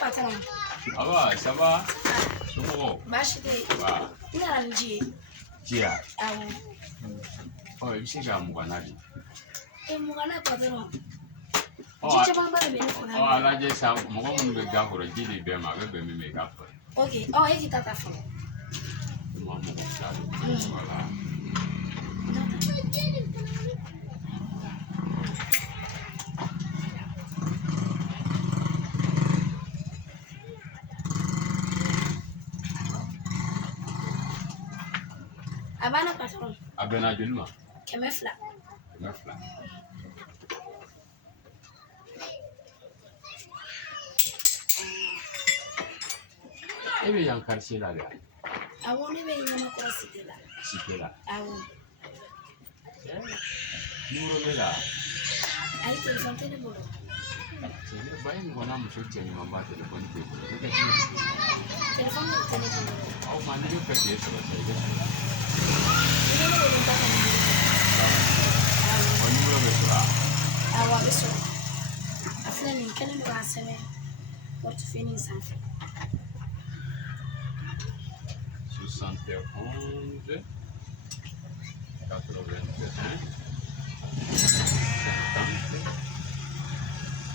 patron. Ah va, ça va? Souvent. Bashite. Ah. Ina nji. Dia. Awo. Oh, il s'est jamais mouanadi. Mugana patron. Oh, Jiche bamba be ko na. Oh, ala je sa mo ko mun be ga ko jili be ma be me ga ko. Okay. Oh, eki tata fo. Mo mo ko sa. Voilà. Abana patron. Abena Dilma. Kemefla. Mefla. Ebe yan quartier là. Awo ne be nyama ko sitela. Sitela. Awo. Numéro be là. Ai telefon tele bolo. C'est pas une bonne amie qui tient ma téléphone. Telefon tele bolo. Oh, man, you fait que ça va se faire. On numéro be là. Awa be so. Afle ni kele no aseme. What fini sanfe. 71 81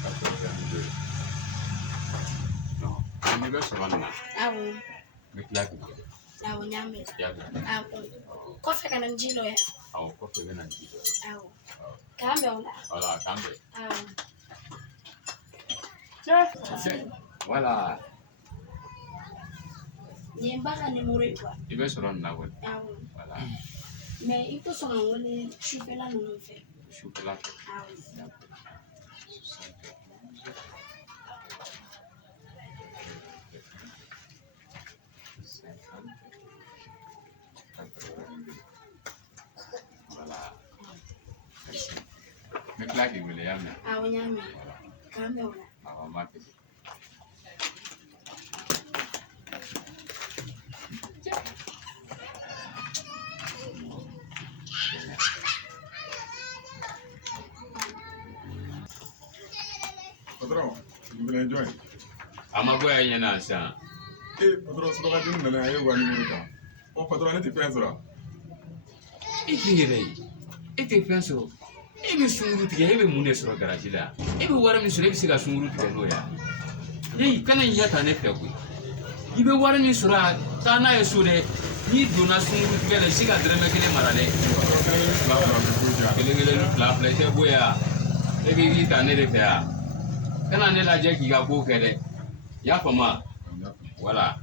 82. Non, on est sur là. Awo. Mais là, Awo nyame. ya. Awo. Kofe kana njilo ya. Awo ko fe na ndi. Awo. Kambe ona. Voilà, cambe. Awo. Voilà. Nyembaka ni murewa. Il va sur là. Awo. Voilà. Mais il faut son wole choufela no fe. Chocolat. Awo. Voilà. Merci. Mais là, il me l'a amené. Awo nyame. Kambe ona. Awa mate. Patron, you will enjoy. Ama boya yana sa. Patron, so I didn't know I was going. Oh, patron, it's a friend. Ite fenso. Ebe sunguru tige ebe mune soro garage la. Ebe wara min soro ebe siga sunguru tige no ya. Yei kana yata ne fe ku. Ibe wara min soro ta na yeso de ni dona sunguru tige le siga dreme kele marale. Kele la plate boya. Ebe yi ta ne de fe ya. Kana ne la je ki ga bo kele. Ya fama. Voilà.